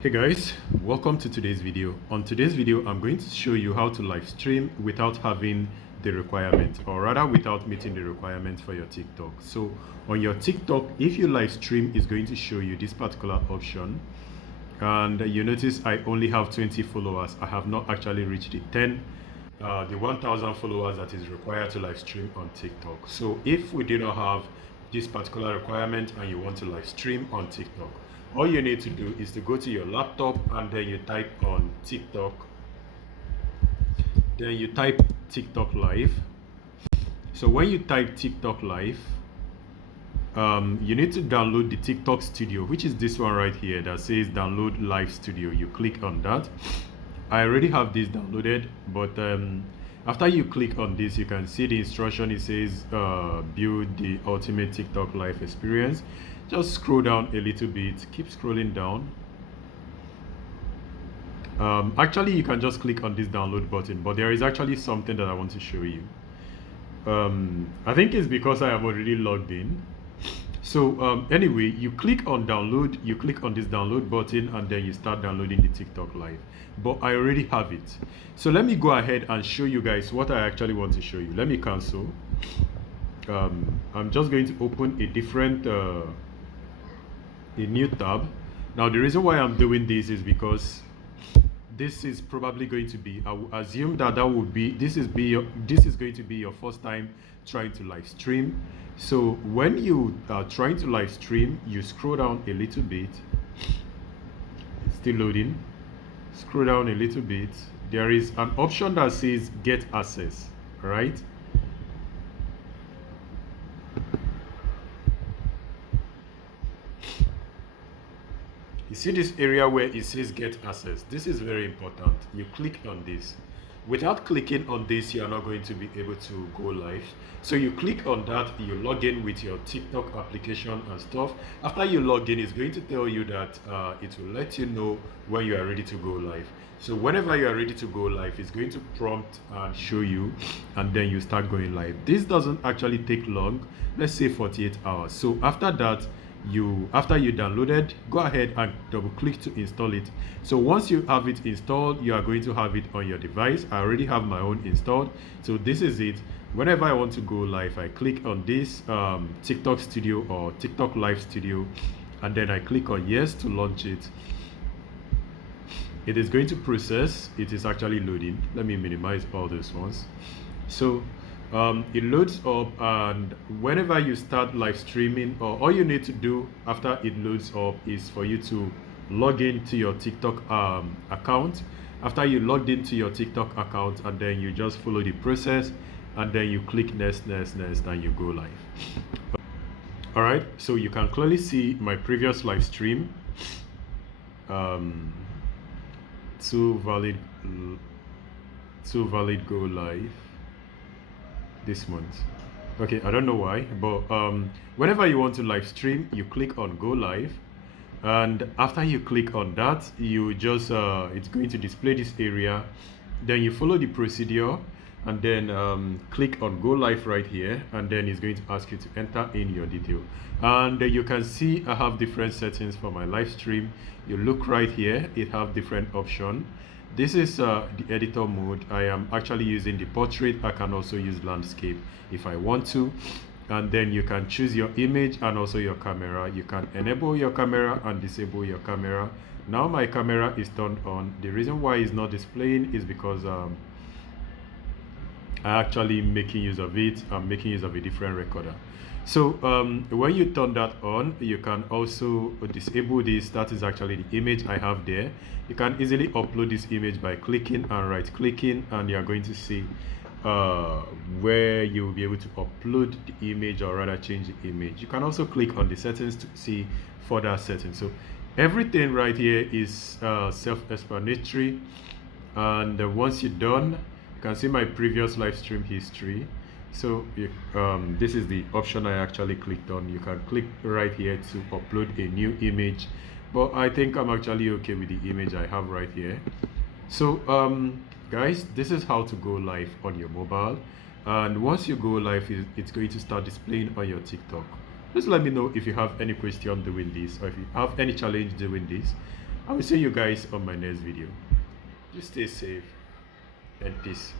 Hey guys, welcome to today's video. On today's video, I'm going to show you how to live stream without having the requirement, or rather without meeting the requirement for your TikTok. So on your TikTok, if you live stream, it's going to show you this particular option. And you notice I only have 20 followers. I have not actually reached the 1,000 followers that is required to live stream on TikTok. So if we do not have this particular requirement and you want to live stream on TikTok, all you need to do is to go to your laptop and then you type on TikTok. Then you type TikTok live. So when you type TikTok live, you need to download the TikTok studio, which is this one right here that says download live studio. You click on that. I already have this downloaded, but after you click on this, you can see the instruction. It says build the ultimate TikTok live experience. Just scroll down a little bit, keep scrolling down. Actually, you can just click on this download button, but there is actually something that I want to show you. I think it's because I am already logged in. So anyway, you click on download, you click on this download button, and then you start downloading the TikTok live. But I already have it. So let me go ahead and show you guys what I actually want to show you. Let me cancel. I'm just going to open a different a new tab. Now the reason why I'm doing this is because this is probably going to be, I will assume that this is going to be your first time trying to live stream. So when you are trying to live stream, you scroll down a little bit. It's still loading. Scroll down a little bit. There is an option that says get access, right? You see this area where it says get access. This is very important. You click on this. Without clicking on this, you are not going to be able to go live. So you click on that, you log in with your TikTok application and stuff. After you log in, it's going to tell you that it will let you know when you are ready to go live. So whenever you are ready to go live, it's going to prompt and show you, and then you start going live. This doesn't actually take long. Let's say 48 hours. So after that, after you downloaded, go ahead and double click to install it. So once you have it installed, you are going to have it on your device. I already have my own installed, so this is it. Whenever I want to go live, I click on this TikTok studio or TikTok live studio, and then I click on yes to launch it. It is going to process. It is actually loading. Let me minimize all those ones. So it loads up, and whenever you start live streaming, or all you need to do after it loads up is for you to log into your TikTok account. After you logged into your TikTok account, and then you just follow the process, and then you click next, and you go live. All right, so you can clearly see my previous live stream. To valid go live this month. Okay, I don't know why, but whenever you want to live stream, you click on go live, and after you click on that, you just it's going to display this area. Then you follow the procedure, and then click on go live right here, and then it's going to ask you to enter in your detail. And you can see I have different settings for my live stream. You look right here, it have different options. This is the editor mode. I am actually using the portrait. I can also use landscape if I want to. And then you can choose your image and also your camera. You can enable your camera and disable your camera. Now my camera is turned on. The reason why it's not displaying is because I actually making use of it. I'm making use of a different recorder. So when you turn that on, you can also disable this. That is actually the image I have there. You can easily upload this image by clicking and right clicking, and you are going to see where you will be able to upload the image, or rather change the image. You can also click on the settings to see further settings. So everything right here is self-explanatory, and once you're done, you can see my previous live stream history. So this is the option I actually clicked on. You can click right here to upload a new image, but I think I'm actually okay with the image I have right here. So guys, this is how to go live on your mobile, and once you go live, it's going to start displaying on your TikTok. Just let me know if you have any question doing this, or if you have any challenge doing this. I will see you guys on my next video. Just stay safe and peace.